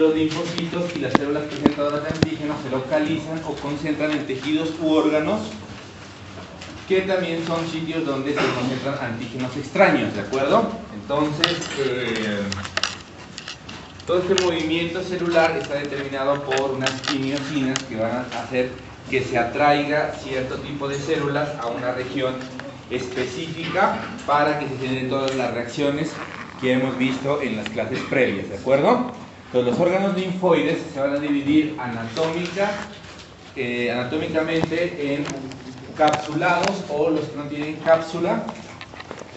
los linfocitos y las células presentadoras de antígenos se localizan o concentran en tejidos u órganos que también son sitios donde se concentran antígenos extraños, ¿de acuerdo? Entonces, todo este movimiento celular está determinado por unas quimiosinas que van a hacer que se atraiga cierto tipo de células a una región específica para que se generen todas las reacciones que hemos visto en las clases previas, ¿de acuerdo? Entonces, los órganos linfoides se van a dividir anatómicamente en capsulados o los que no tienen cápsula,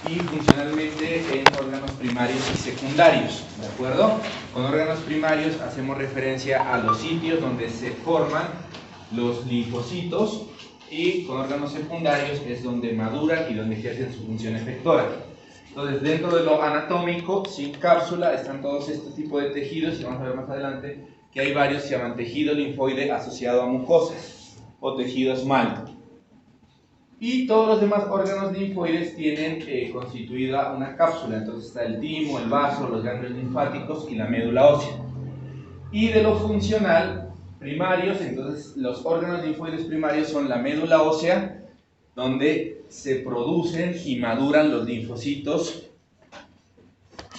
y funcionalmente en órganos primarios y secundarios, ¿de acuerdo? Con órganos primarios hacemos referencia a los sitios donde se forman los linfocitos, y con órganos secundarios es donde maduran y donde ejercen su función efectora. Entonces, dentro de lo anatómico, sin cápsula, están todos este tipo de tejidos, y vamos a ver más adelante que hay varios que se llaman tejido linfoide asociado a mucosas o tejido esmalte. Y todos los demás órganos linfoides tienen constituida una cápsula. Entonces está el timo, el vaso, los ganglios linfáticos y la médula ósea. Y de lo funcional, primarios, entonces los órganos linfoides primarios son la médula ósea, donde se producen y maduran los linfocitos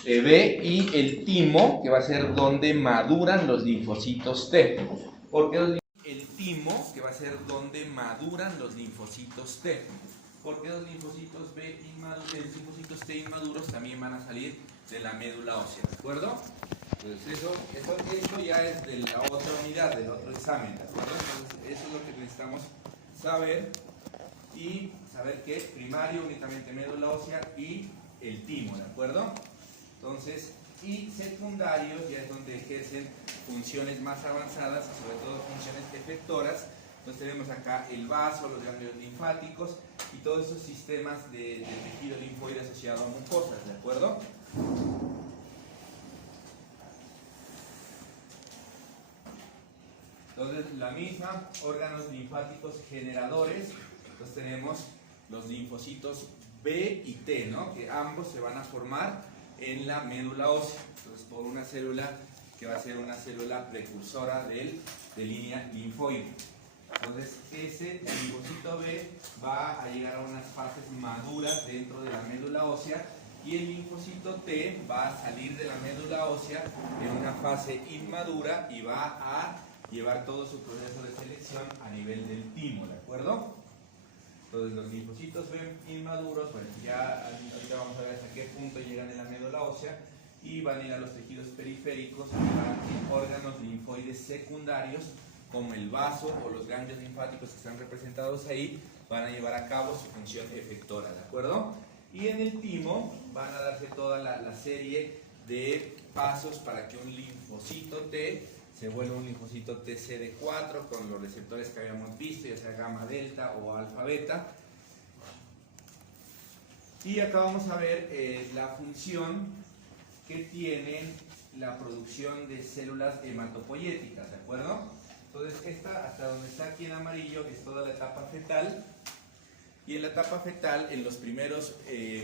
B, y el timo, que va a ser donde maduran los linfocitos T. ¿Por qué el timo, que va a ser donde maduran los linfocitos T? Porque los linfocitos B inmaduros, los linfocitos T inmaduros también van a salir de la médula ósea, ¿de acuerdo? Entonces eso ya es de la otra unidad, del otro examen, ¿de acuerdo? Entonces eso es lo que necesitamos saber, y saber que primario únicamente médula ósea y el timo, ¿de acuerdo? Entonces, y secundarios ya es donde ejercen funciones más avanzadas, y sobre todo funciones efectoras. Entonces tenemos acá el vaso, los ganglios linfáticos y todos esos sistemas de tejido linfoide asociado a mucosas, ¿de acuerdo? Entonces, la misma, órganos linfáticos generadores. Entonces tenemos los linfocitos B y T, ¿no? Que ambos se van a formar en la médula ósea. Entonces, por una célula que va a ser una célula precursora de línea linfoide. Entonces, ese linfocito B va a llegar a unas fases maduras dentro de la médula ósea, y el linfocito T va a salir de la médula ósea en una fase inmadura y va a llevar todo su proceso de selección a nivel del timo, ¿de acuerdo? Entonces, los linfocitos B inmaduros, pues ya ahorita vamos a ver hasta qué punto llegan en la médula ósea, y van a ir a los tejidos periféricos a órganos linfoides secundarios, como el vaso o los ganglios linfáticos que están representados ahí, van a llevar a cabo su función efectora, ¿de acuerdo? Y en el timo van a darse toda la serie de pasos para que un linfocito T se vuelva un linfocito TCD4 con los receptores que habíamos visto, ya sea gamma delta o alfa beta. Y acá vamos a ver la función que tiene la producción de células hematopoyéticas, ¿de acuerdo? Entonces, esta, hasta donde está aquí en amarillo, es toda la etapa fetal. Y en la etapa fetal, en los primeros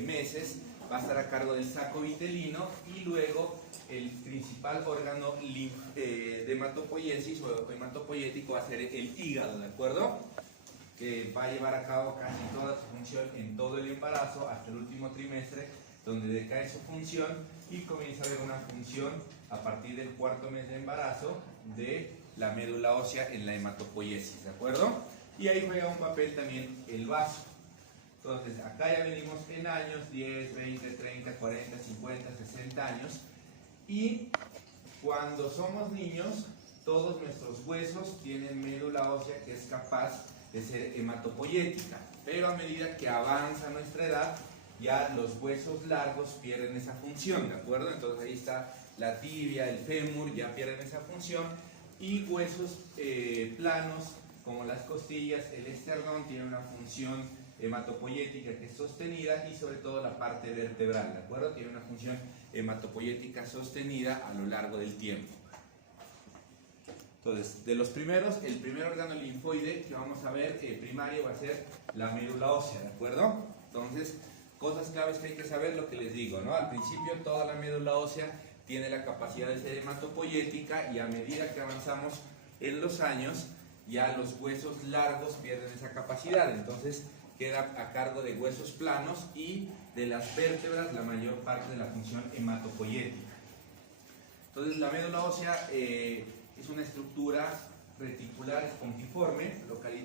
meses, va a estar a cargo del saco vitelino, y luego el principal órgano de hematopoiesis o hematopoyético va a ser el hígado, ¿de acuerdo? Que va a llevar a cabo casi toda su función en todo el embarazo hasta el último trimestre, donde decae su función y comienza a haber una función a partir del cuarto mes de embarazo de la médula ósea en la hematopoiesis, ¿de acuerdo? Y ahí juega un papel también el vaso. Entonces, acá ya venimos en años, 10, 20, 30, 40, 50, 60 años. Y cuando somos niños, todos nuestros huesos tienen médula ósea que es capaz de ser hematopoyética. Pero a medida que avanza nuestra edad, ya los huesos largos pierden esa función, ¿de acuerdo? Entonces ahí está la tibia, el fémur, ya pierden esa función. Y huesos planos, como las costillas, el esternón, tiene una función hematopoyética que es sostenida, y sobre todo la parte vertebral, ¿de acuerdo? Tiene una función hematopoyética sostenida a lo largo del tiempo. Entonces, de los primeros, el primer órgano linfoide que vamos a ver primario va a ser la médula ósea, ¿de acuerdo? Entonces, cosas claves que hay que saber, lo que les digo, ¿no? Al principio toda la médula ósea tiene la capacidad de ser hematopoyética, y a medida que avanzamos en los años, ya los huesos largos pierden esa capacidad. Entonces queda a cargo de huesos planos y de las vértebras la mayor parte de la función hematopoyética. Entonces la médula ósea es una estructura reticular espongiforme,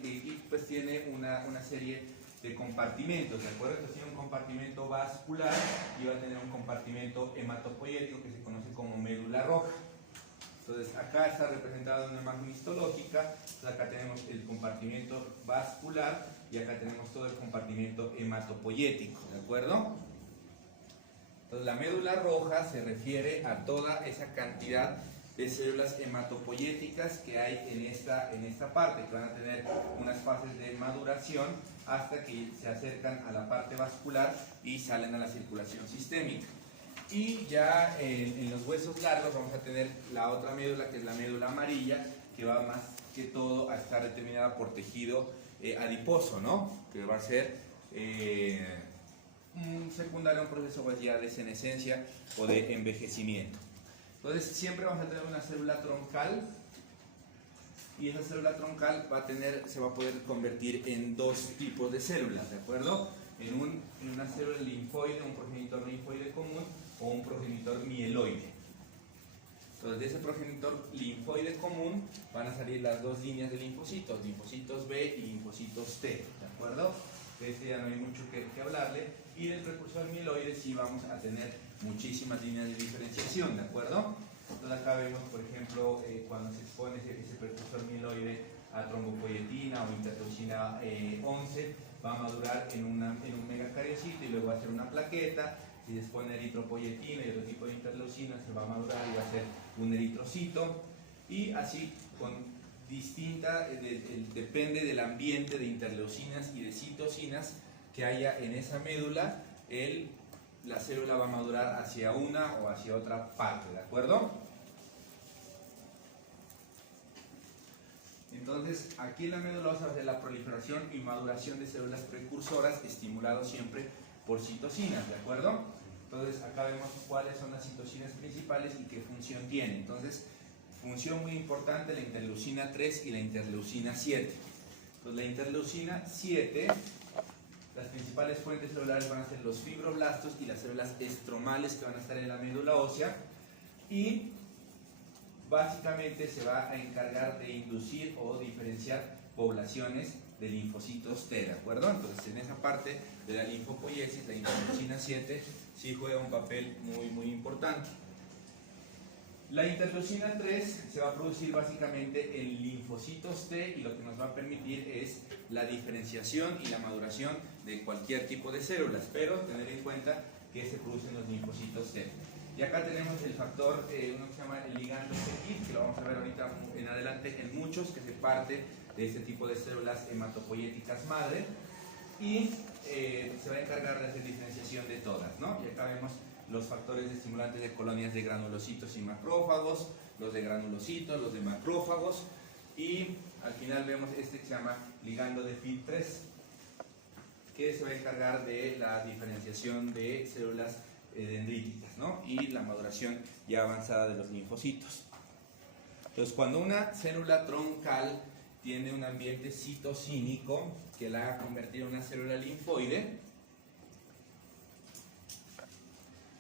y pues tiene una serie de compartimentos, ¿de acuerdo? Entonces tiene un compartimento vascular y va a tener un compartimento hematopoyético que se conoce como médula roja. Entonces acá está representada de una imagen histológica. Entonces acá tenemos el compartimento vascular y acá tenemos todo el compartimento hematopoyético, ¿de acuerdo? Entonces la médula roja se refiere a toda esa cantidad de células hematopoyéticas que hay en esta parte, que van a tener unas fases de maduración hasta que se acercan a la parte vascular y salen a la circulación sistémica. Y ya en los huesos largos vamos a tener la otra médula, que es la médula amarilla, que va más que todo a estar determinada por tejido adiposo, ¿no? Que va a ser secundario a un proceso pues, ya de senescencia o de envejecimiento. Entonces siempre vamos a tener una célula troncal, y esa célula troncal se va a poder convertir en dos tipos de células, ¿de acuerdo? En una célula linfoide, un progenitor linfoide común o un progenitor mieloide. Entonces de ese progenitor linfoide común van a salir las dos líneas de linfocitos, linfocitos B y linfocitos T, ¿de acuerdo? De este ya no hay mucho que hablarle. Y del precursor mieloide sí vamos a tener muchísimas líneas de diferenciación, ¿de acuerdo? Entonces acá vemos, por ejemplo, cuando se expone ese precursor mieloide a trombopoyetina o interleucina 11, va a madurar en un megacariocito y luego va a ser una plaqueta. Si se expone eritropoyetina y otro tipo de interleucina, se va a madurar y va a ser un eritrocito. Y así, depende del ambiente de interleucinas y de citocinas que haya en esa médula, la célula va a madurar hacia una o hacia otra parte, ¿de acuerdo? Entonces, aquí en la médula ósea va a ser la proliferación y maduración de células precursoras, estimulado siempre por citocinas, ¿de acuerdo? Entonces, acá vemos cuáles son las citocinas principales y qué función tienen. Entonces, función muy importante, la interleucina 3 y la interleucina 7. Entonces, la interleucina 7, las principales fuentes celulares van a ser los fibroblastos y las células estromales que van a estar en la médula ósea, y básicamente se va a encargar de inducir o diferenciar poblaciones de linfocitos T, ¿de acuerdo? Entonces en esa parte de la linfopoiesis, la interleucina 7 sí juega un papel muy muy importante. La interleucina 3 se va a producir básicamente en linfocitos T, y lo que nos va a permitir es la diferenciación y la maduración de cualquier tipo de células, pero tener en cuenta que se producen los linfocitos T. Y acá tenemos el factor, uno que se llama el ligando CKIT, que lo vamos a ver ahorita en adelante en muchos, que se parte de este tipo de células hematopoyéticas madre, y se va a encargar de hacer diferenciación de todas, ¿no? Y acá vemos los factores estimulantes de colonias de granulocitos y macrófagos, los de granulocitos, los de macrófagos, y al final vemos este que se llama ligando de FIL3, que se va a encargar de la diferenciación de células dendríticas, ¿no? Y la maduración ya avanzada de los linfocitos. Entonces, cuando una célula troncal tiene un ambiente citocínico que la haga convertir en una célula linfoide,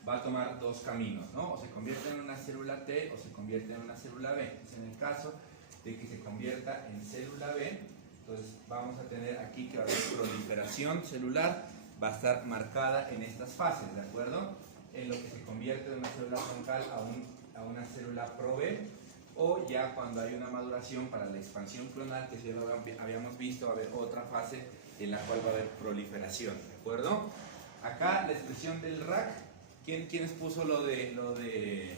va a tomar dos caminos, ¿no? O se convierte en una célula T o se convierte en una célula B. Entonces, en el caso de que se convierta en célula B, entonces vamos a tener aquí que va a haber proliferación celular, va a estar marcada en estas fases, ¿de acuerdo? En lo que se convierte de una célula troncal a una célula pro B, o ya cuando hay una maduración para la expansión clonal, que ya habíamos visto, va a haber otra fase en la cual va a haber proliferación, ¿de acuerdo? Acá la expresión del RAC, ¿quiénes puso lo de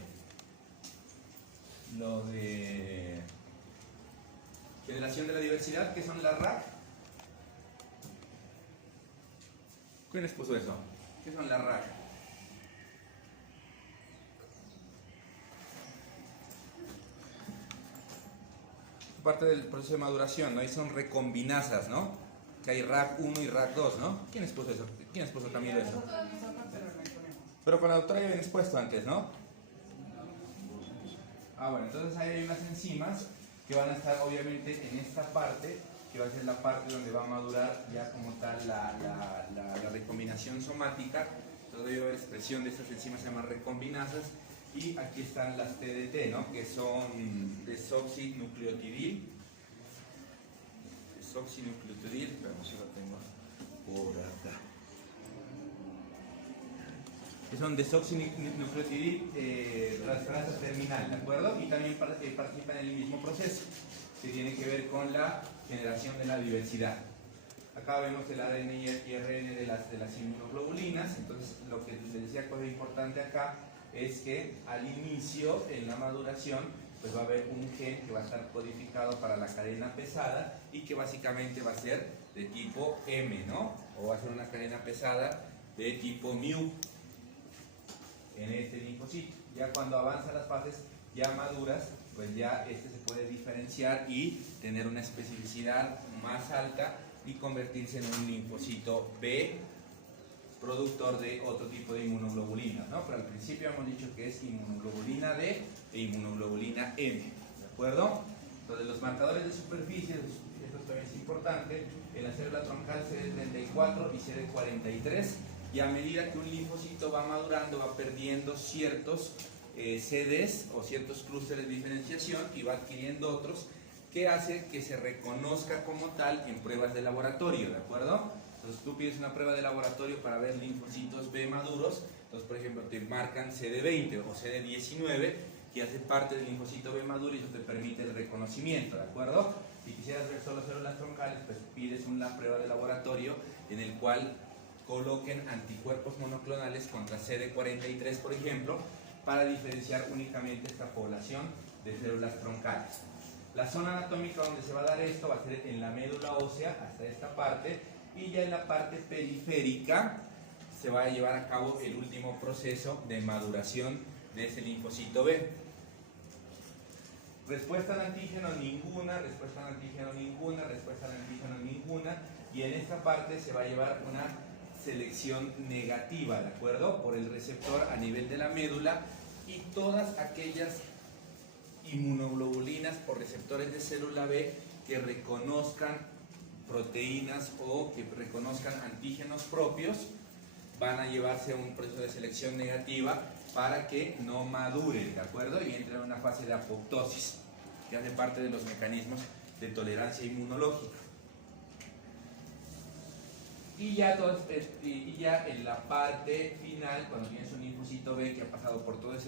generación de la diversidad? ¿Qué son las RAC? ¿Quiénes puso eso? ¿Qué son las RAC? Parte del proceso de maduración, ¿no? Ahí son recombinasas, ¿no? Que hay RAC1 y RAC2, ¿no? ¿Quiénes puso eso? ¿Quiénes puso también eso? Pero con la doctora ya habían expuesto antes, ¿no? Bueno, entonces ahí hay unas enzimas que van a estar obviamente en esta parte, que va a ser la parte donde va a madurar ya como tal la recombinación somática. Entonces va a haber expresión de estas enzimas, se llaman recombinasas. Y aquí están las TDT, ¿no? Que son desoxinucleotidil. Desoxinucleotidil, veamos si lo tengo por acá. Que son desoxinucleotidil transferasa terminal, ¿de acuerdo? Y también participan en el mismo proceso, que tiene que ver con la generación de la diversidad. Acá vemos el ADN y RN de las inmunoglobulinas. Entonces, lo que les decía, cosa importante acá es que al inicio, en la maduración, pues va a haber un gen que va a estar codificado para la cadena pesada y que básicamente va a ser de tipo M, ¿no? O va a ser una cadena pesada de tipo mu en este linfocito. Ya cuando avanzan las fases ya maduras, pues ya este se puede diferenciar y tener una especificidad más alta y convertirse en un linfocito B productor de otro tipo de inmunoglobulinas, ¿no? Pero al principio hemos dicho que es inmunoglobulina D e inmunoglobulina M, ¿de acuerdo? Entonces los marcadores de superficie, esto también es importante, en la célula troncal CD34 y CD43, y a medida que un linfocito va madurando va perdiendo ciertos CDs o ciertos clústeres de diferenciación y va adquiriendo otros que hace que se reconozca como tal en pruebas de laboratorio, ¿de acuerdo? Entonces tú pides una prueba de laboratorio para ver linfocitos B maduros, entonces por ejemplo te marcan CD20 o CD19 que hace parte del linfocito B maduro y eso te permite el reconocimiento, ¿de acuerdo? Si quisieras ver solo células troncales, pues pides una prueba de laboratorio en el cual coloquen anticuerpos monoclonales contra CD43, por ejemplo, para diferenciar únicamente esta población de células troncales. La zona anatómica donde se va a dar esto va a ser en la médula ósea, hasta esta parte, y ya en la parte periférica se va a llevar a cabo el último proceso de maduración de ese linfocito B. Respuesta al antígeno ninguna, respuesta al antígeno ninguna, respuesta al antígeno ninguna, y en esta parte se va a llevar una selección negativa, ¿de acuerdo? Por el receptor a nivel de la médula, y todas aquellas inmunoglobulinas o receptores de célula B que reconozcan proteínas o que reconozcan antígenos propios van a llevarse a un proceso de selección negativa para que no maduren, ¿de acuerdo? Y entren en una fase de apoptosis, que hace parte de los mecanismos de tolerancia inmunológica. Y ya en la parte final, cuando tienes un linfocito B que ha pasado por todas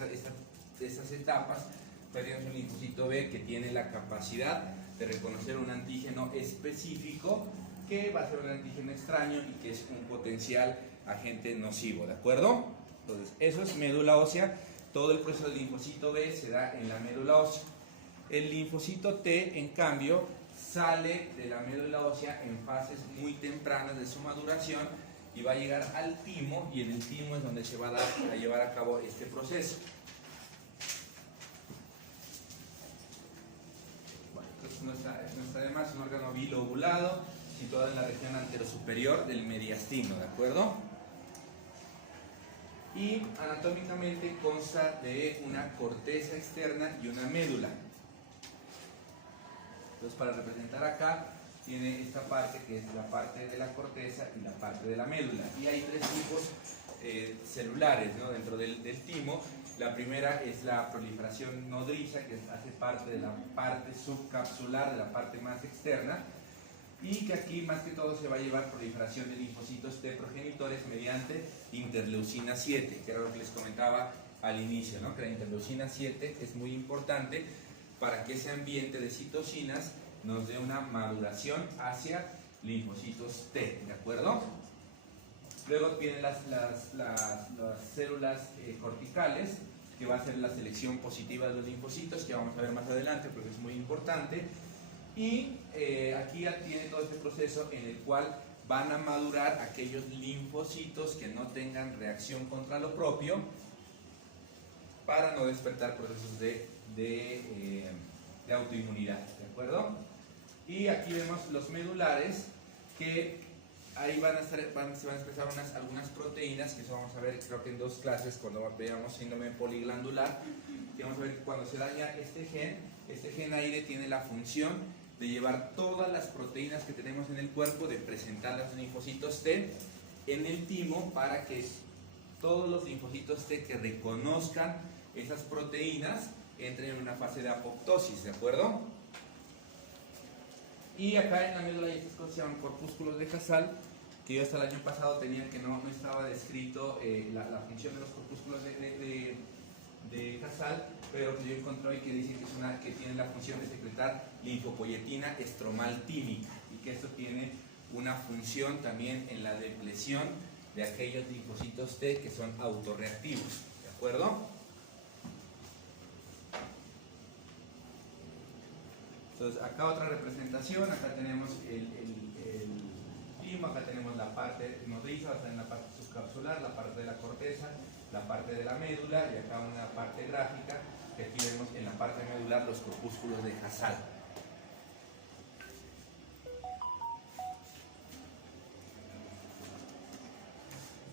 esas etapas, tienes un linfocito B que tiene la capacidad de reconocer un antígeno específico que va a ser un antígeno extraño y que es un potencial agente nocivo, ¿de acuerdo? Entonces, eso es médula ósea. Todo el proceso del linfocito B se da en la médula ósea. El linfocito T, en cambio, sale de la médula ósea en fases muy tempranas de su maduración y va a llegar al timo, y en el timo es donde se va a llevar a cabo este proceso. No está de más, un órgano bilobulado situado en la región anterosuperior del mediastino, ¿de acuerdo? Y anatómicamente consta de una corteza externa y una médula. Entonces, para representar acá, tiene esta parte que es la parte de la corteza y la parte de la médula. Y hay tres tipos celulares, ¿no?, dentro del timo. La primera es la proliferación nodriza, que hace parte de la parte subcapsular, de la parte más externa, y que aquí más que todo se va a llevar proliferación de linfocitos T progenitores mediante interleucina 7, que era lo que les comentaba al inicio, ¿no?, que la interleucina 7 es muy importante para que ese ambiente de citocinas nos dé una maduración hacia linfocitos T, ¿de acuerdo? Luego vienen las células corticales, que va a ser la selección positiva de los linfocitos, que vamos a ver más adelante porque es muy importante. Y aquí ya tiene todo este proceso en el cual van a madurar aquellos linfocitos que no tengan reacción contra lo propio para no despertar procesos de autoinmunidad, ¿de acuerdo? Y aquí vemos los medulares, que ahí se van a expresar algunas proteínas, que eso vamos a ver creo que en 2 clases cuando veamos síndrome poliglandular, que vamos a ver que cuando se daña este gen AIRE tiene la función de llevar todas las proteínas que tenemos en el cuerpo, de presentarlas en linfocitos T en el timo para que todos los linfocitos T que reconozcan esas proteínas entren en una fase de apoptosis, ¿de acuerdo? Y acá en la médula hay estas cosas que se llaman corpúsculos de Casal, que yo hasta el año pasado tenía que no estaba descrito la función de los corpúsculos de Casal, pero que yo encontré hoy que dice que tiene la función de secretar linfopoyetina estromal tímica y que esto tiene una función también en la depresión de aquellos linfocitos T que son autorreactivos, ¿de acuerdo? Entonces, acá otra representación, acá tenemos el timo, acá tenemos la parte nodriza, en la parte subcapsular, la parte de la corteza, la parte de la médula y acá una parte gráfica que aquí vemos en la parte medular los corpúsculos de Casal.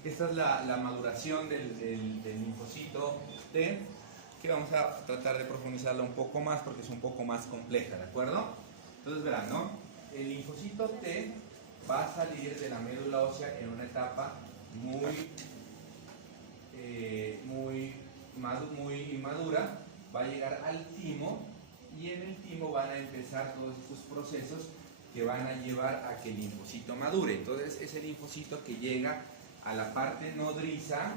Esta es la maduración del linfocito T, que vamos a tratar de profundizarla un poco más porque es un poco más compleja, ¿de acuerdo? Entonces verán, ¿no? El linfocito T va a salir de la médula ósea en una etapa muy inmadura, va a llegar al timo y en el timo van a empezar todos estos procesos que van a llevar a que el linfocito madure. Entonces ese linfocito que llega a la parte nodriza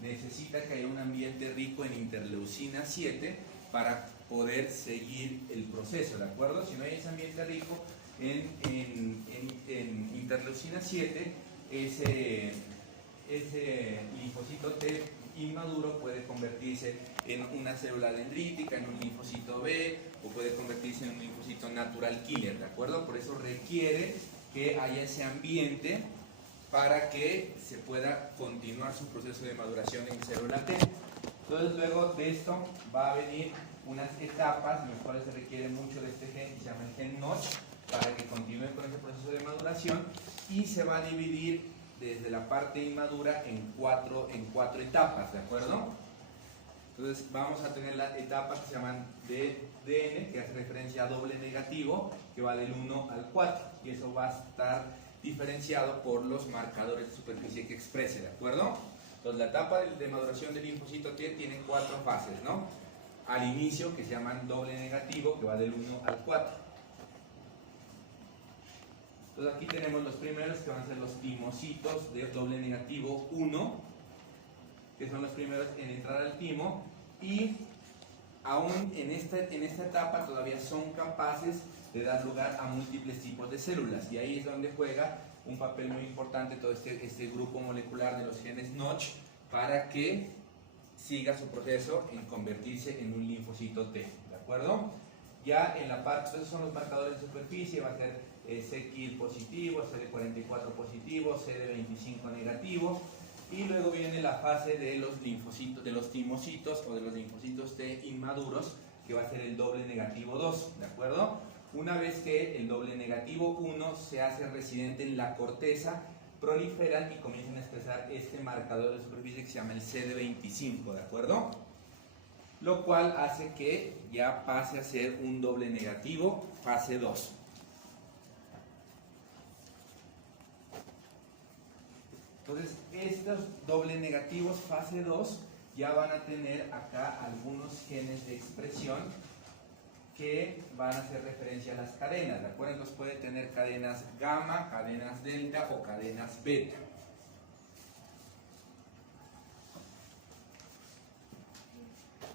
necesita que haya un ambiente rico en interleucina 7 para poder seguir el proceso, ¿de acuerdo? Si no hay ese ambiente rico en interleucina 7, ese linfocito T inmaduro puede convertirse en una célula dendrítica, en un linfocito B, o puede convertirse en un linfocito natural killer, ¿de acuerdo? Por eso requiere que haya ese ambiente para que se pueda continuar su proceso de maduración en célula T. Entonces luego de esto va a venir unas etapas en las cuales se requiere mucho de este gen, que se llama el gen Notch, para que continúe con ese proceso de maduración, y se va a dividir desde la parte inmadura en cuatro etapas, ¿de acuerdo? Entonces vamos a tener las etapas que se llaman DN, que hace referencia a doble negativo, que va del 1 al 4, y eso va a estar diferenciado por los marcadores de superficie que exprese, ¿de acuerdo? Entonces la etapa de maduración del linfocito T tiene 4 fases, ¿no? Al inicio, que se llaman doble negativo, que va del 1 al 4. Entonces aquí tenemos los primeros, que van a ser los timocitos de doble negativo 1, que son los primeros en entrar al timo, y aún en esta etapa todavía son capaces de dar lugar a múltiples tipos de células, y ahí es donde juega un papel muy importante todo este grupo molecular de los genes Notch para que siga su proceso en convertirse en un linfocito T, ¿de acuerdo? Ya en la parte, esos son los marcadores de superficie, va a ser CKIL positivo, CD44 positivo, CD25 negativo, y luego viene la fase de los linfocitos, de los timocitos o de los linfocitos T inmaduros, que va a ser el doble negativo 2, ¿de acuerdo? Una vez que el doble negativo 1 se hace residente en la corteza, proliferan y comienzan a expresar este marcador de superficie que se llama el CD25, ¿de acuerdo? Lo cual hace que ya pase a ser un doble negativo fase 2. Entonces, estos doble negativos fase 2 ya van a tener acá algunos genes de expresión que van a hacer referencia a las cadenas, ¿de acuerdo? Entonces puede tener cadenas gamma, cadenas delta o cadenas beta.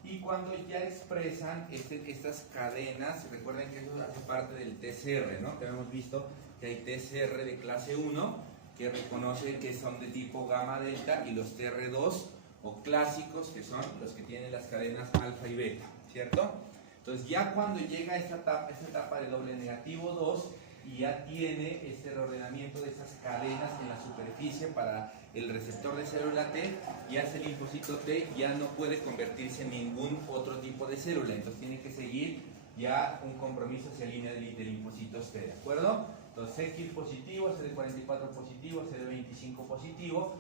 Y cuando ya expresan estas cadenas, recuerden que eso hace parte del TCR, ¿no? Que hemos visto que hay TCR de clase 1 que reconoce que son de tipo gamma delta, y los TR2 o clásicos, que son los que tienen las cadenas alfa y beta, ¿cierto? Entonces ya cuando llega a esta etapa de doble negativo 2 y ya tiene este reordenamiento de estas cadenas en la superficie para el receptor de célula T, ya ese linfocito T ya no puede convertirse en ningún otro tipo de célula, entonces tiene que seguir ya un compromiso hacia línea de linfocitos T, ¿de acuerdo? Entonces CX positivo, CD44 positivo, CD25 positivo,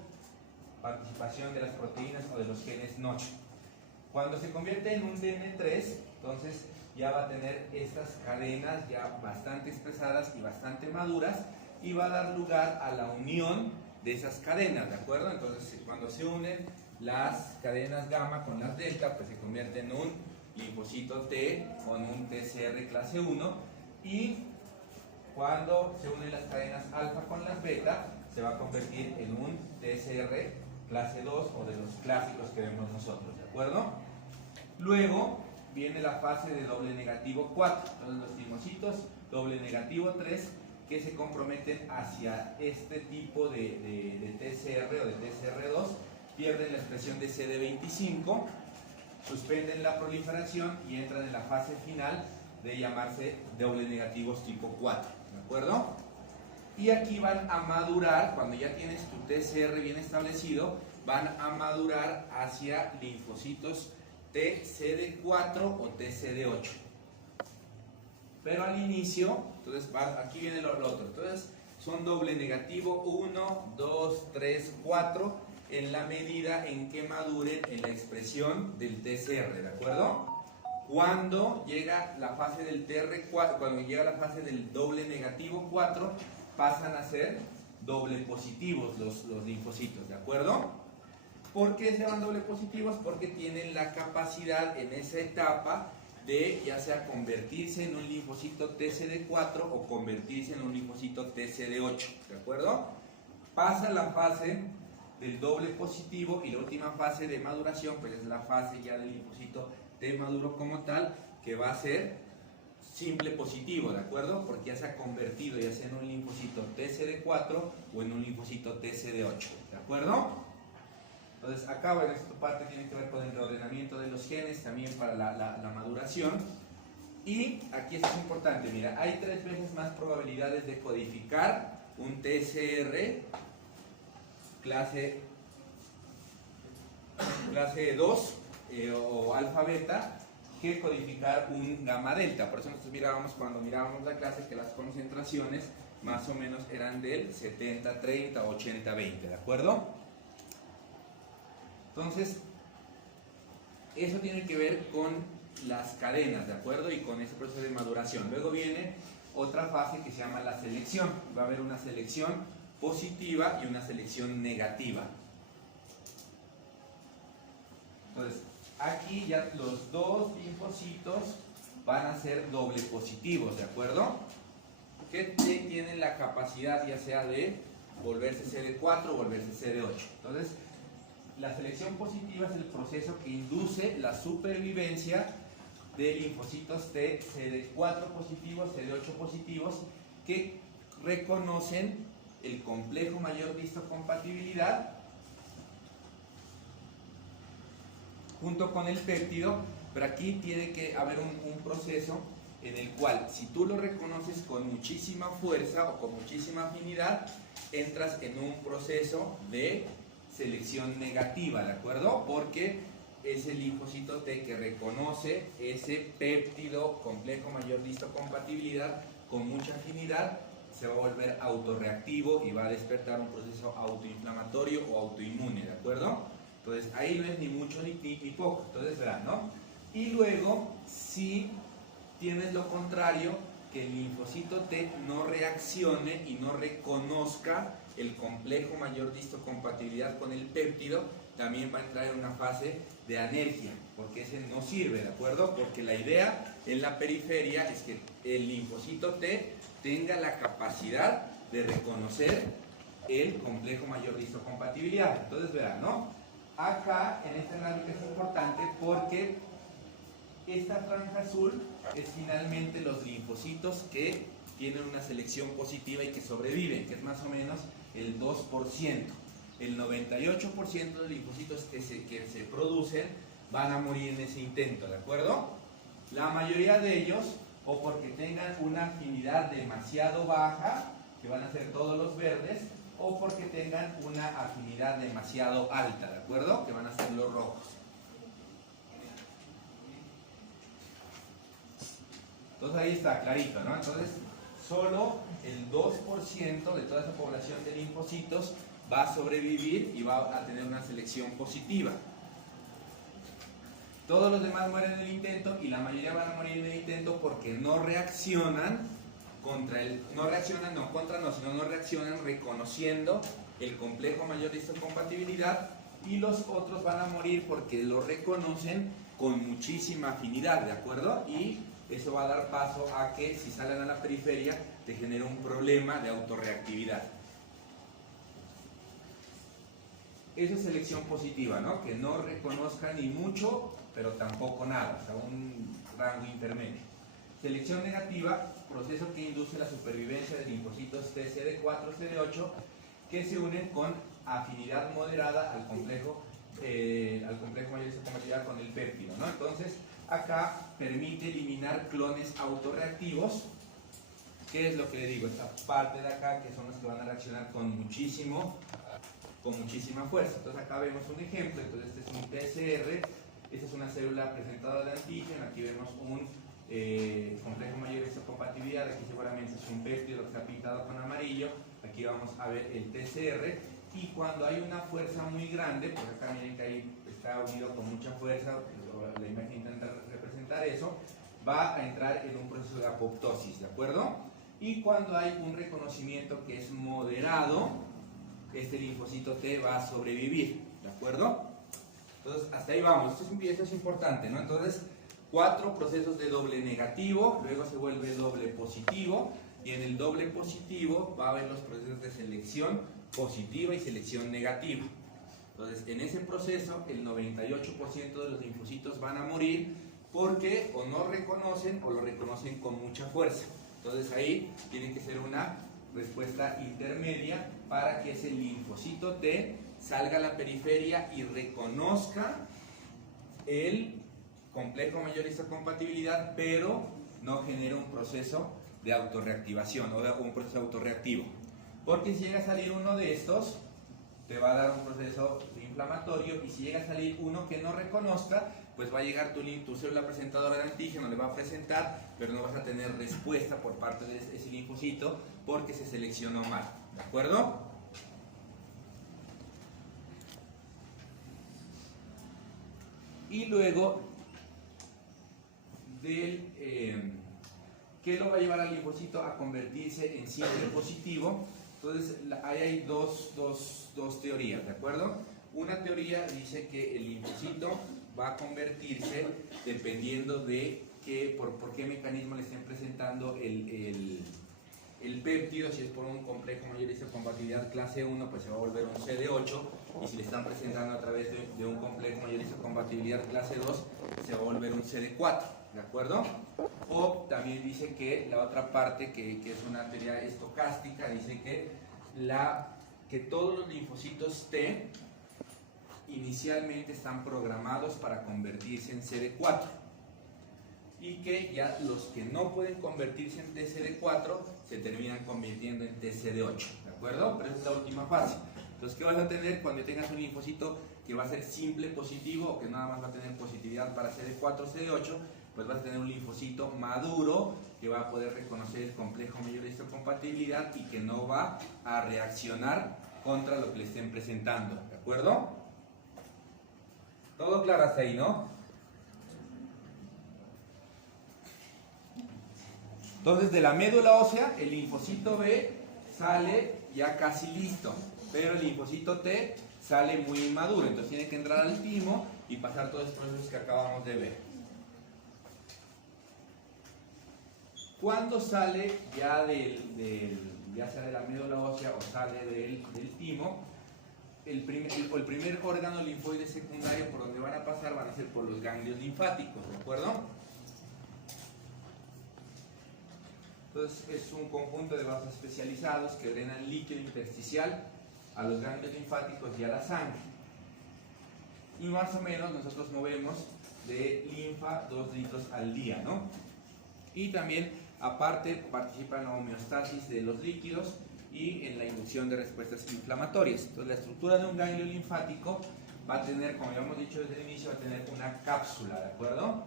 participación de las proteínas o de los genes notch. Cuando se convierte en un DN3, entonces ya va a tener estas cadenas ya bastante expresadas y bastante maduras y va a dar lugar a la unión de esas cadenas, ¿de acuerdo? Entonces cuando se unen las cadenas gamma con las delta, pues se convierte en un linfocito T con un TCR clase 1, y cuando se unen las cadenas alfa con las beta, se va a convertir en un TCR clase 2 o de los clásicos que vemos nosotros, ¿de acuerdo? Luego viene la fase de doble negativo 4, entonces los linfocitos doble negativo 3 que se comprometen hacia este tipo de TCR o de TCR2, pierden la expresión de CD25, suspenden la proliferación y entran en la fase final de llamarse doble negativos tipo 4, ¿de acuerdo? Y aquí van a madurar, cuando ya tienes tu TCR bien establecido, van a madurar hacia linfocitos TCD4 o TCD8. Pero al inicio, entonces aquí viene lo otro, entonces son doble negativo 1, 2, 3, 4, en la medida en que maduren en la expresión del TCR, ¿de acuerdo? Cuando llega la fase del TR4, cuando llega la fase del doble negativo 4, pasan a ser doble positivos los linfocitos, ¿de acuerdo? ¿Por qué se van doble positivos? Porque tienen la capacidad en esa etapa de ya sea convertirse en un linfocito TCD4 o convertirse en un linfocito TCD8, ¿de acuerdo? Pasa la fase del doble positivo y la última fase de maduración, pues es la fase ya del linfocito T maduro como tal, que va a ser simple positivo, ¿de acuerdo? Porque ya se ha convertido ya sea en un linfocito TCD4 o en un linfocito TCD8, ¿de acuerdo? Entonces acá, bueno, esta parte tiene que ver con el reordenamiento de los genes, también para la maduración. Y aquí esto es importante, mira, hay 3 veces más probabilidades de codificar un TCR clase 2 o alfa beta que codificar un gamma delta. Por eso nosotros cuando mirábamos la clase, que las concentraciones más o menos eran del 70-30, 80-20, ¿de acuerdo? Entonces, eso tiene que ver con las cadenas, ¿de acuerdo? Y con ese proceso de maduración. Luego viene otra fase que se llama la selección. Va a haber una selección positiva y una selección negativa. Entonces, aquí ya los dos linfocitos van a ser doble positivos, ¿de acuerdo? Que tienen la capacidad ya sea de volverse CD4 o volverse CD8. Entonces, la selección positiva es el proceso que induce la supervivencia de linfocitos T, CD4 positivos, CD8 positivos, que reconocen el complejo mayor de histocompatibilidad junto con el péptido, pero aquí tiene que haber un proceso en el cual, si tú lo reconoces con muchísima fuerza o con muchísima afinidad, entras en un proceso de selección negativa, ¿de acuerdo? Porque es el linfocito T que reconoce ese péptido complejo mayor de histocompatibilidad con mucha afinidad, se va a volver autorreactivo y va a despertar un proceso autoinflamatorio o autoinmune, ¿de acuerdo? Entonces ahí no es ni mucho ni poco, entonces verán, ¿no? Y luego, si tienes lo contrario, que el linfocito T no reaccione y no reconozca el complejo mayor de histocompatibilidad con el péptido, también va a entrar en una fase de anergia, porque ese no sirve, ¿de acuerdo? Porque la idea en la periferia es que el linfocito T tenga la capacidad de reconocer el complejo mayor de histocompatibilidad. Entonces verán, ¿no? Acá en esta gráfica es importante porque esta franja azul es finalmente los linfocitos que tienen una selección positiva y que sobreviven, que es más o menos el 2%. El 98% de los linfocitos que se producen van a morir en ese intento, ¿de acuerdo? La mayoría de ellos, o porque tengan una afinidad demasiado baja, que van a ser todos los verdes, o porque tengan una afinidad demasiado alta, ¿de acuerdo? Que van a ser los rojos. Entonces ahí está, clarito, ¿no? Entonces solo el 2% de toda esa población de linfocitos va a sobrevivir y va a tener una selección positiva. Todos los demás mueren en el intento y la mayoría van a morir en el intento porque no reaccionan no reaccionan reconociendo el complejo mayor de histocompatibilidad, y los otros van a morir porque lo reconocen con muchísima afinidad, ¿de acuerdo? Y eso va a dar paso a que si salen a la periferia te genera un problema de autorreactividad. Eso es selección positiva, ¿no? Que no reconozca ni mucho, pero tampoco nada, o sea, un rango intermedio. Selección negativa, proceso que induce la supervivencia de linfocitos TCD4, CD8 que se unen con afinidad moderada al complejo mayor de histocompatibilidad con el péptido, ¿no? Entonces, acá permite eliminar clones autorreactivos. ¿Qué es lo que le digo? Esta parte de acá, que son los que van a reaccionar con muchísima fuerza. Entonces acá vemos un ejemplo. Entonces este es un PCR, esta es una célula presentadora de antígeno, aquí vemos un complejo mayor de histocompatibilidad, aquí seguramente es un péptido que está pintado con amarillo, aquí vamos a ver el TCR, y cuando hay una fuerza muy grande, porque acá miren que ahí está unido con mucha fuerza, la imagen intenta representar eso, va a entrar en un proceso de apoptosis, ¿de acuerdo? Y cuando hay un reconocimiento que es moderado, este linfocito T va a sobrevivir, ¿de acuerdo? Entonces, hasta ahí vamos. Esto es importante, ¿no? Entonces, 4 procesos de doble negativo, luego se vuelve doble positivo, y en el doble positivo va a haber los procesos de selección positiva y selección negativa. Entonces, en ese proceso, el 98% de los linfocitos van a morir porque o no reconocen o lo reconocen con mucha fuerza. Entonces, ahí tiene que ser una respuesta intermedia para que ese linfocito T salga a la periferia y reconozca el complejo mayor de histocompatibilidad, pero no genere un proceso de autorreactivación o un proceso autorreactivo. Porque si llega a salir uno de estos, te va a dar un proceso inflamatorio, y si llega a salir uno que no reconozca, pues va a llegar tu célula presentadora de antígeno, le va a presentar, pero no vas a tener respuesta por parte de ese linfocito porque se seleccionó mal, ¿de acuerdo? Y luego ¿qué lo va a llevar al linfocito a convertirse en siempre positivo? Entonces, ahí hay dos teorías, ¿de acuerdo? Una teoría dice que el linfocito va a convertirse dependiendo de por qué mecanismo le estén presentando el péptido. Si es por un complejo mayor de histocompatibilidad clase 1, pues se va a volver un CD8, y si le están presentando a través de un complejo mayor de histocompatibilidad clase 2, se va a volver un CD4, ¿de acuerdo? O también dice que la otra parte, que es una teoría estocástica, dice que todos los linfocitos T inicialmente están programados para convertirse en CD4, y que ya los que no pueden convertirse en TCD4 se terminan convirtiendo en TCD8, ¿de acuerdo? Pero esa es la última fase. Entonces, ¿qué vas a tener cuando tengas un linfocito que va a ser simple positivo, o que nada más va a tener positividad para CD4, CD8? Pues vas a tener un linfocito maduro que va a poder reconocer el complejo mayor de histocompatibilidad y que no va a reaccionar contra lo que le estén presentando, ¿de acuerdo? Todo claro hasta ahí, ¿no? Entonces, de la médula ósea, el linfocito B sale ya casi listo, pero el linfocito T sale muy inmaduro. Entonces tiene que entrar al timo y pasar todos estos procesos que acabamos de ver. Cuando sale ya ya sea de la médula ósea o sale del timo, el primer órgano linfoide secundario por donde van a pasar van a ser por los ganglios linfáticos, ¿de acuerdo? Entonces es un conjunto de vasos especializados que drenan líquido intersticial a los ganglios linfáticos y a la sangre. Y más o menos nosotros movemos de linfa 2 litros al día, ¿no? Y también, aparte, participa en la homeostasis de los líquidos y en la inducción de respuestas inflamatorias. Entonces, la estructura de un ganglio linfático va a tener, como ya hemos dicho desde el inicio, va a tener una cápsula, ¿de acuerdo?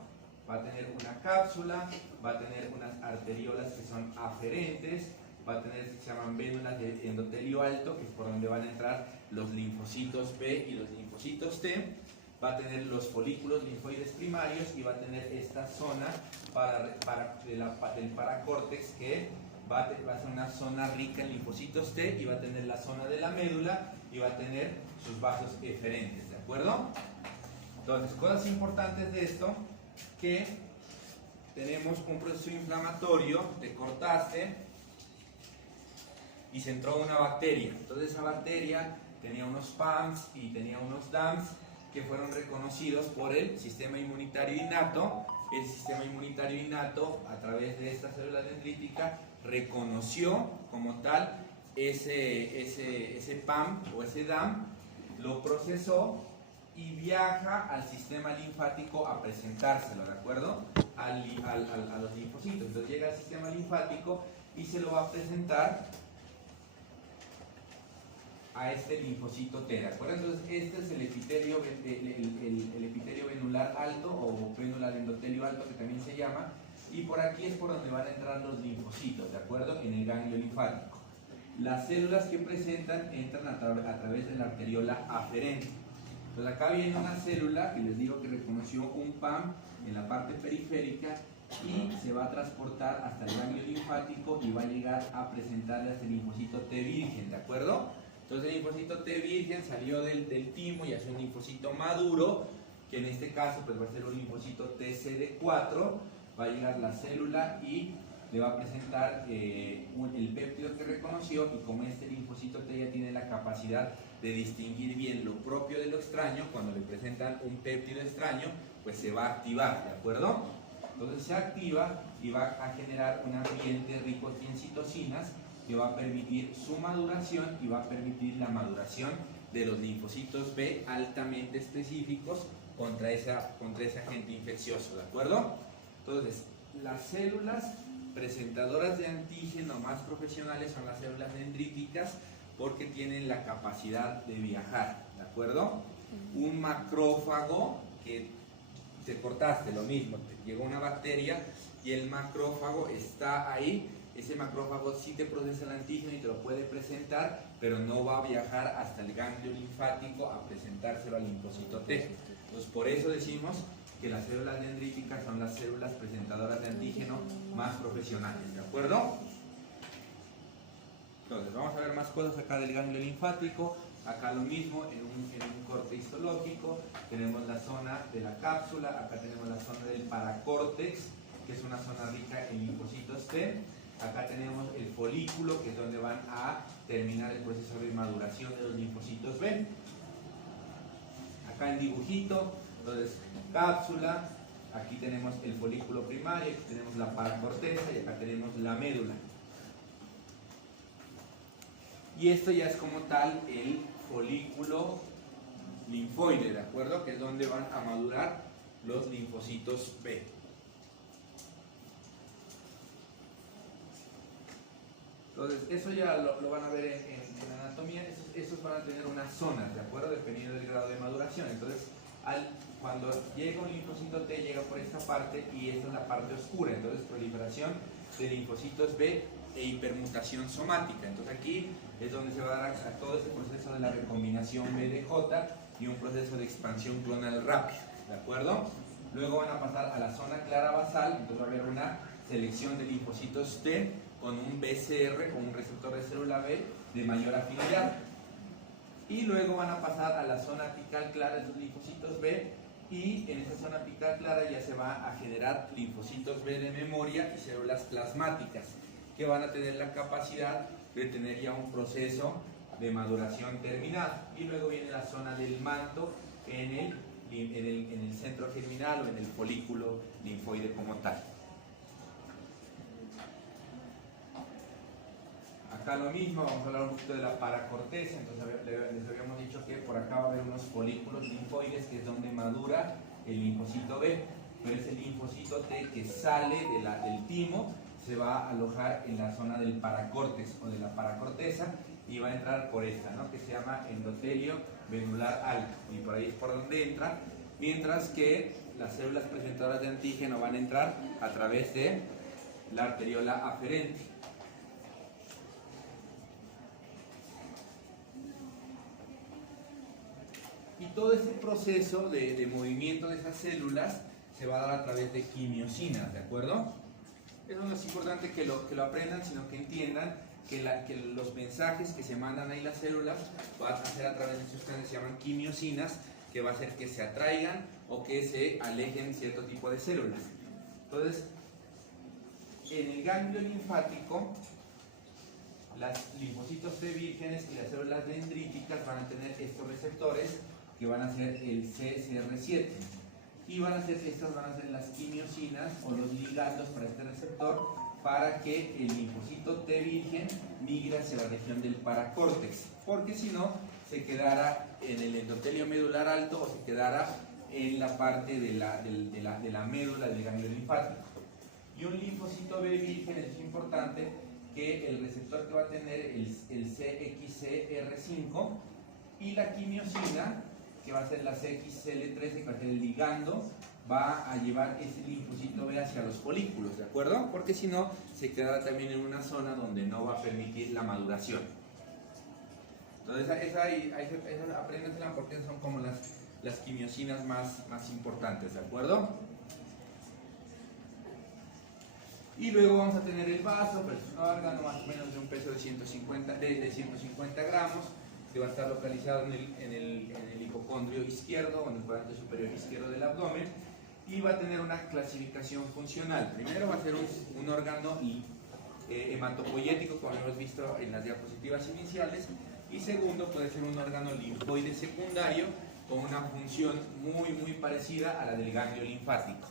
va a tener una cápsula, va a tener unas arteriolas que son aferentes, va a tener, se llaman vénulas de endotelio alto, que es por donde van a entrar los linfocitos B y los linfocitos T, va a tener los folículos linfoides primarios y va a tener esta zona del paracórtex que va a ser una zona rica en linfocitos T y va a tener la zona de la médula y va a tener sus vasos eferentes, ¿de acuerdo? Entonces, cosas importantes de esto, que tenemos un proceso inflamatorio, te cortaste y se entró una bacteria. Entonces esa bacteria tenía unos PAMs y tenía unos DAMs que fueron reconocidos por el sistema inmunitario innato. El sistema inmunitario innato, a través de esta célula dendrítica, reconoció como tal ese PAM o ese DAM, lo procesó y viaja al sistema linfático a presentárselo, ¿de acuerdo? A los linfocitos. Entonces llega al sistema linfático y se lo va a presentar a este linfocito T, ¿de acuerdo? Entonces este es el epitelio venular alto o venular endotelio alto, que también se llama, y por aquí es por donde van a entrar los linfocitos, ¿de acuerdo? En el ganglio linfático. Las células que presentan entran a través de la arteriola aferente. Entonces acá viene una célula que les digo que reconoció un PAM en la parte periférica y se va a transportar hasta el ganglio linfático y va a llegar a presentarle a este linfocito T virgen, ¿de acuerdo? Entonces el linfocito T virgen salió del timo y hace un linfocito maduro, que en este caso pues va a ser un linfocito TCD4, va a llegar la célula y le va a presentar el péptido que reconoció, y como este linfocito T ya tiene la capacidad de distinguir bien lo propio de lo extraño, cuando le presentan un péptido extraño, pues se va a activar, ¿de acuerdo? Entonces se activa y va a generar un ambiente rico en citocinas que va a permitir su maduración y va a permitir la maduración de los linfocitos B altamente específicos contra ese agente infeccioso, ¿de acuerdo? Entonces, las células presentadoras de antígeno más profesionales son las células dendríticas, porque tienen la capacidad de viajar, ¿de acuerdo? Un macrófago, que te cortaste, lo mismo, te llegó una bacteria y el macrófago está ahí. Ese macrófago sí te procesa el antígeno y te lo puede presentar, pero no va a viajar hasta el ganglio linfático a presentárselo al linfocito T. Entonces, por eso decimos que las células dendríticas son las células presentadoras de antígeno más profesionales, ¿de acuerdo? Entonces, vamos a ver más cosas acá del ganglio linfático. Acá lo mismo, en un corte histológico, tenemos la zona de la cápsula, acá tenemos la zona del paracórtex, que es una zona rica en linfocitos T. Acá tenemos el folículo, que es donde van a terminar el proceso de maduración de los linfocitos B. Acá en dibujito, entonces, cápsula, aquí tenemos el folículo primario, aquí tenemos la paracorteza y acá tenemos la médula. Y esto ya es como tal el folículo linfoide, ¿de acuerdo? Que es donde van a madurar los linfocitos B. Entonces, eso ya lo van a ver en anatomía. Esos van a tener unas zonas, ¿de acuerdo? Dependiendo del grado de maduración. Entonces, cuando llega un linfocito T, llega por esta parte y esta es la parte oscura. Entonces, proliferación de linfocitos B e hipermutación somática. Entonces, aquí es donde se va a dar a todo este proceso de la recombinación BDJ y un proceso de expansión clonal rápido, ¿de acuerdo? Luego van a pasar a la zona clara basal, entonces va a haber una selección de linfocitos T con un BCR, con un receptor de célula B de mayor afinidad. Y luego van a pasar a la zona apical clara de los linfocitos B, y en esa zona apical clara ya se va a generar linfocitos B de memoria y células plasmáticas, que van a tener la capacidad de tener ya un proceso de maduración terminado. Y luego viene la zona del manto en el centro germinal o en el folículo linfoide como tal. Acá lo mismo, vamos a hablar un poquito de la paracorteza. Entonces les habíamos dicho que por acá va a haber unos folículos linfoides, que es donde madura el linfocito B, pero ese linfocito T que sale del timo se va a alojar en la zona del paracórtex o de la paracorteza y va a entrar por esta, ¿no? Que se llama endotelio venular alto, y por ahí es por donde entra, mientras que las células presentadoras de antígeno van a entrar a través de la arteriola aferente. Y todo ese proceso de movimiento de esas células se va a dar a través de quimiosinas, ¿de acuerdo? Eso no es importante que lo aprendan, sino que entiendan que los mensajes que se mandan ahí las células van a ser a través de sustancias que se llaman quimiosinas, que va a hacer que se atraigan o que se alejen cierto tipo de células. Entonces, en el ganglio linfático, los linfocitos T vírgenes y las células dendríticas van a tener estos receptores que van a ser el CCR7 y estas van a ser las quimiosinas o los ligandos para este receptor para que el linfocito T virgen migre hacia la región del paracórtex, porque si no se quedara en el endotelio medular alto o se quedara en la parte de la médula del ganglio linfático. Y un linfocito B virgen es importante que el receptor que va a tener el CXCR5 y la quimiosina, que va a ser la CXCL13, que va a ser el ligando, va a llevar ese linfocito B hacia los folículos, ¿de acuerdo? Porque si no, se quedará también en una zona donde no va a permitir la maduración. Entonces, apréndensela porque son como las quimiosinas más importantes, ¿de acuerdo? Y luego vamos a tener el vaso, pues un órgano más o menos de un peso de 150 gramos, que va a estar localizado en el hipocondrio izquierdo o en el cuadrante superior izquierdo del abdomen, y va a tener una clasificación funcional. Primero va a ser un órgano hematopoyético, como hemos visto en las diapositivas iniciales, y segundo puede ser un órgano linfoide secundario con una función muy parecida a la del ganglio linfático.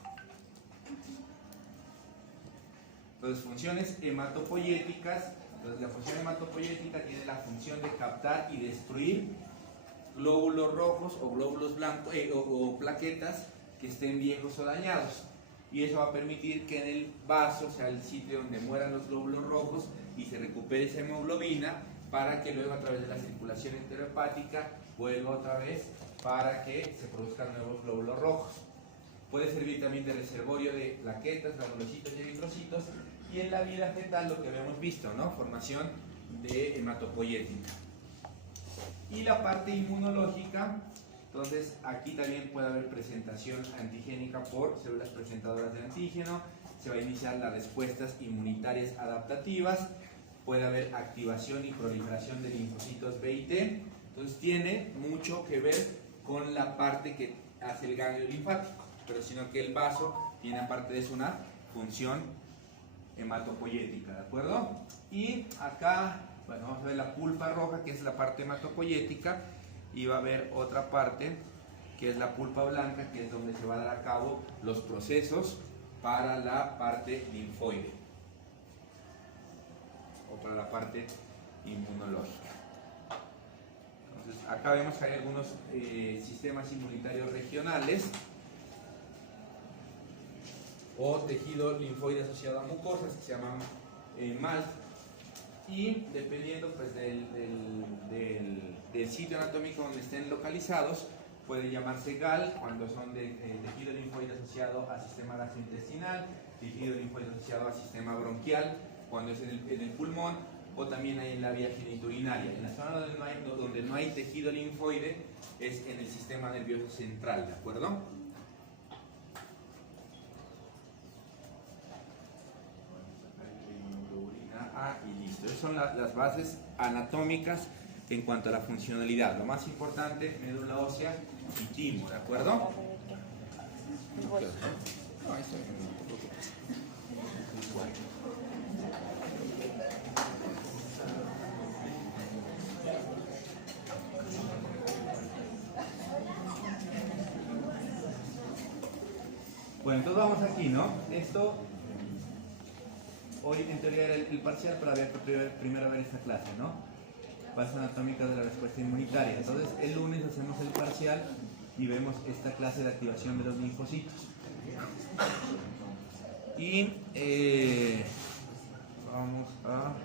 Entonces, funciones hematopoyéticas. Entonces, la función hematopoyética tiene la función de captar y destruir glóbulos rojos o glóbulos blancos o plaquetas que estén viejos o dañados. Y eso va a permitir que en el vaso sea el sitio donde mueran los glóbulos rojos y se recupere esa hemoglobina para que luego a través de la circulación enterohepática vuelva otra vez para que se produzcan nuevos glóbulos rojos. Puede servir también de reservorio de plaquetas, granulocitos y eritrocitos. Y en la vida fetal lo que habíamos visto, ¿no? Formación de hematopoyética. Y la parte inmunológica, entonces aquí también puede haber presentación antigénica por células presentadoras de antígeno, se va a iniciar las respuestas inmunitarias adaptativas, puede haber activación y proliferación de linfocitos B y T, entonces tiene mucho que ver con la parte que hace el ganglio linfático, pero sino que el vaso tiene aparte de eso una función hematopoyética, ¿de acuerdo? Y acá, bueno, vamos a ver la pulpa roja, que es la parte hematopoyética, y va a haber otra parte, que es la pulpa blanca, que es donde se va a dar a cabo los procesos para la parte linfoide, o para la parte inmunológica. Entonces, acá vemos que hay algunos sistemas inmunitarios regionales, o tejido linfoide asociado a mucosas, que se llaman MALT, y dependiendo pues, del sitio anatómico donde estén localizados, puede llamarse GAL cuando son de tejido linfoide asociado al sistema gastrointestinal, tejido linfoide asociado al sistema bronquial, cuando es en el pulmón, o también hay en la vía genitourinaria. En la zona donde no hay tejido linfoide es en el sistema nervioso central, ¿de acuerdo? Y listo. Esas son las bases anatómicas en cuanto a la funcionalidad. Lo más importante, médula ósea y timo, ¿de acuerdo? No, eso no te preocupes. Bueno, entonces vamos aquí, ¿no? Esto hoy en teoría era el parcial, pero había que primero ver esta clase, ¿no? Bases anatómicas de la respuesta inmunitaria. Entonces el lunes hacemos el parcial y vemos esta clase de activación de los linfocitos. Y vamos a